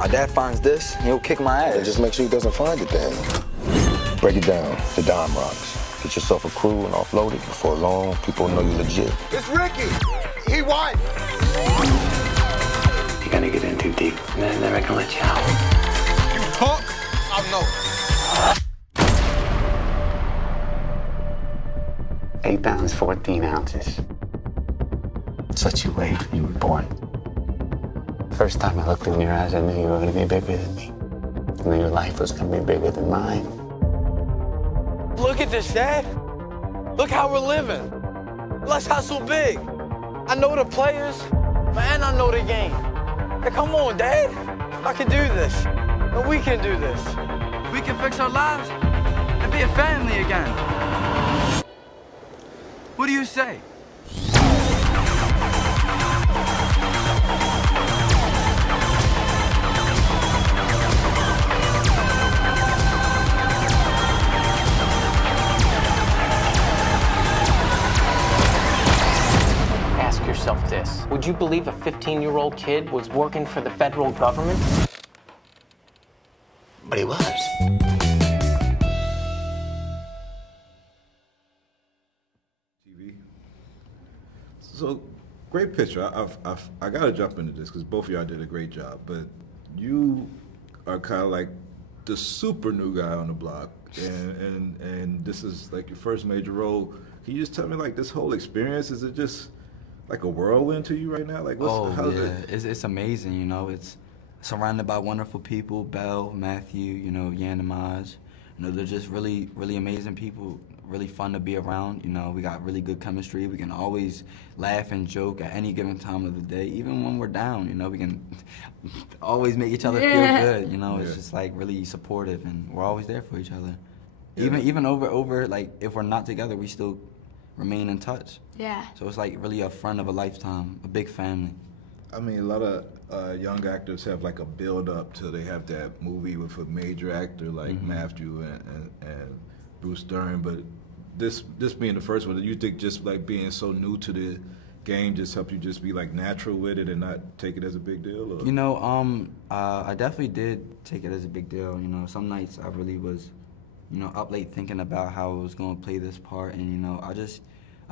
My dad finds this, he'll kick my ass. Yeah, just make sure he doesn't find it then. Break it down, the dime rocks. Get yourself a crew and offload it. Before long, people know you're legit. It's Ricky! He won! You're gonna get in too deep, and they're never gonna let you out. You talk, I'll know. 8 pounds, 14 ounces. That's what you weighed when you were born. First time I looked in your eyes, I knew you were gonna be bigger than me. I knew your life was gonna be bigger than mine. Look at this, Dad. Look how we're living. Let's hustle big. I know the players, and I know the game. Hey, come on, Dad. I can do this. And we can do this. We can fix our lives and be a family again. What do you say? Ask yourself this. Would you believe a 15-year-old kid was working for the federal government? But he was. TV. So, great picture. I got to jump into this because both of y'all did a great job. But you are kind of like the super new guy on the block, and this is like your first major role. Can you just tell me, like, this whole experience, is it just like a whirlwind to you right now? Like, how's it? It's amazing, you know. It's surrounded by wonderful people, Belle, Matthew, you know, Yan and Maj. You know, they're just really, really amazing people, really fun to be around. You know, we got really good chemistry. We can always laugh and joke at any given time of the day. Even when we're down, you know, we can always make each other feel good. You know, it's just like really supportive, and we're always there for each other. Even over like, if we're not together, we still remain in touch. Yeah. So it's like really a friend of a lifetime, a big family. I mean, a lot of young actors have like a build-up till they have that movie with a major actor like Matthew and Bruce Dern. But this being the first one, do you think just like being so new to the game just helped you just be like natural with it and not take it as a big deal? Or? You know, I definitely did take it as a big deal. You know, some nights I really was, you know, up late thinking about how I was going to play this part, and you know, I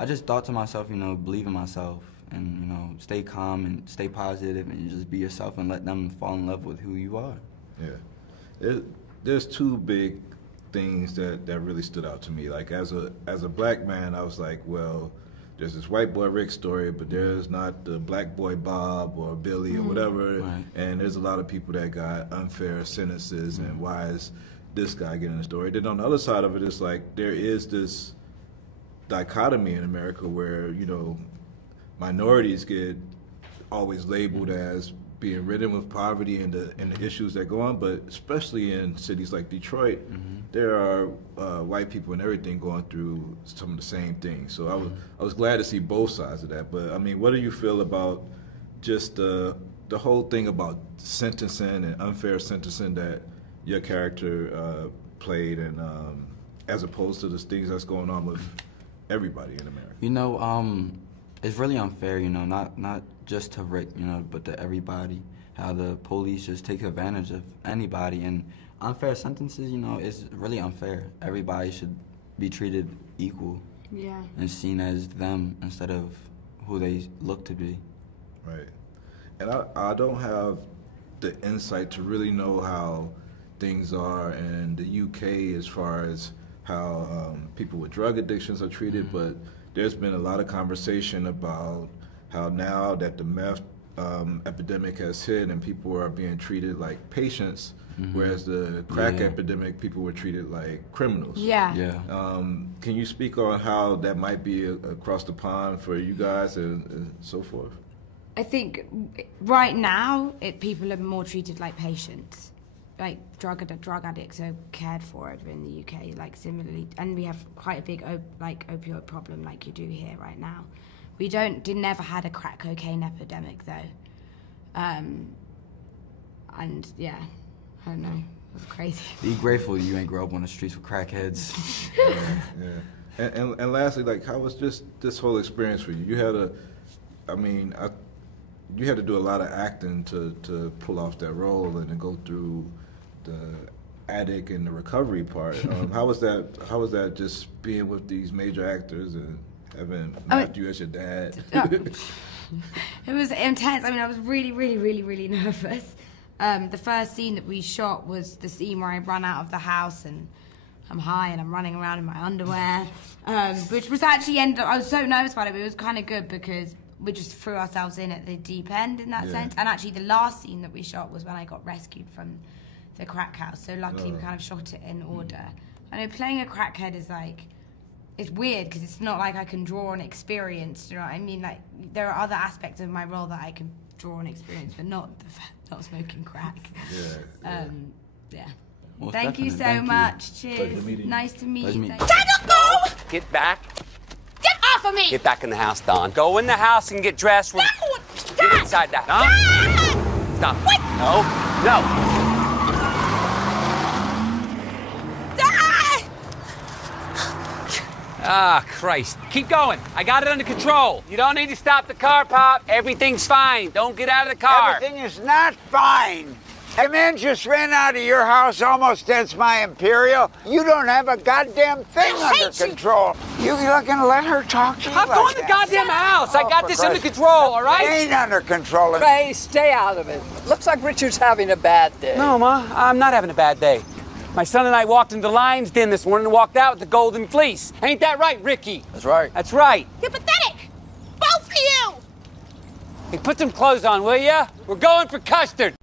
just thought to myself, you know, believe in myself, and you know, stay calm and stay positive, and just be yourself, and let them fall in love with who you are. Yeah, there's two big things that really stood out to me. Like as a black man, I was like, well, there's this white boy Rick story, but there's not the black boy Bob or Billy or whatever, and there's a lot of people that got unfair sentences, and why is this guy getting the story? Then on the other side of it, it's like there is this dichotomy in America where, you know, minorities get always labeled as being ridden with poverty and the issues that go on, but especially in cities like Detroit, there are white people and everything going through some of the same things. So I was glad to see both sides of that. But I mean, what do you feel about just the whole thing about sentencing and unfair sentencing that your character played, and as opposed to the things that's going on with everybody in America? You know, it's really unfair, you know, not just to Rick, you know, but to everybody. How the police just take advantage of anybody, and unfair sentences, you know, it's really unfair. Everybody should be treated equal. Yeah. And seen as them instead of who they look to be. Right. And I don't have the insight to really know how things are in the UK as far as how people with drug addictions are treated, but there's been a lot of conversation about how now that the meth epidemic has hit and people are being treated like patients, whereas the crack epidemic, people were treated like criminals. Yeah. Can you speak on how that might be across the pond for you guys and so forth? I think right now, people are more treated like patients. Like drug addicts are cared for over in the UK, like similarly, and we have quite a big opioid problem like you do here right now. We never had a crack cocaine epidemic though, and yeah, I don't know, it was crazy. Be grateful you ain't grow up on the streets with crackheads. And lastly, like, how was just this whole experience for you? You had you had to do a lot of acting to pull off that role and to go through the attic and the recovery part. How was that just being with these major actors and having Matthew as your dad? It was intense. I mean, I was really, really, really, really nervous. The first scene that we shot was the scene where I run out of the house and I'm high and I'm running around in my underwear, which was actually I was so nervous about it, but it was kind of good because we just threw ourselves in at the deep end in that sense. And actually the last scene that we shot was when I got rescued from the crack house. So luckily we kind of shot it in order. I know playing a crackhead is like, it's weird because it's not like I can draw on experience, you know what I mean? Like, there are other aspects of my role that I can draw on experience, but not smoking crack. Yeah. Well, thank you so much. Cheers. Nice to meet you. Daniel, go! Get back. Get off of me! Get back in the house, Don. Go in the house and get dressed. No! Get inside that. Don? Stop. What? No. No. Ah, Christ. Keep going. I got it under control. You don't need to stop the car, Pop. Everything's fine. Don't get out of the car. Everything is not fine. A man just ran out of your house almost as my Imperial. You don't have a goddamn thing under control. You not gonna let her talk to you? I'm going to the goddamn house. I got this under control, all right? It ain't under control. Ray, stay out of it. Looks like Richard's having a bad day. No, Ma. I'm not having a bad day. My son and I walked into the lion's den this morning and walked out with the golden fleece. Ain't that right, Ricky? That's right. That's right. You're pathetic. Both of you. Hey, put some clothes on, will ya? We're going for custard.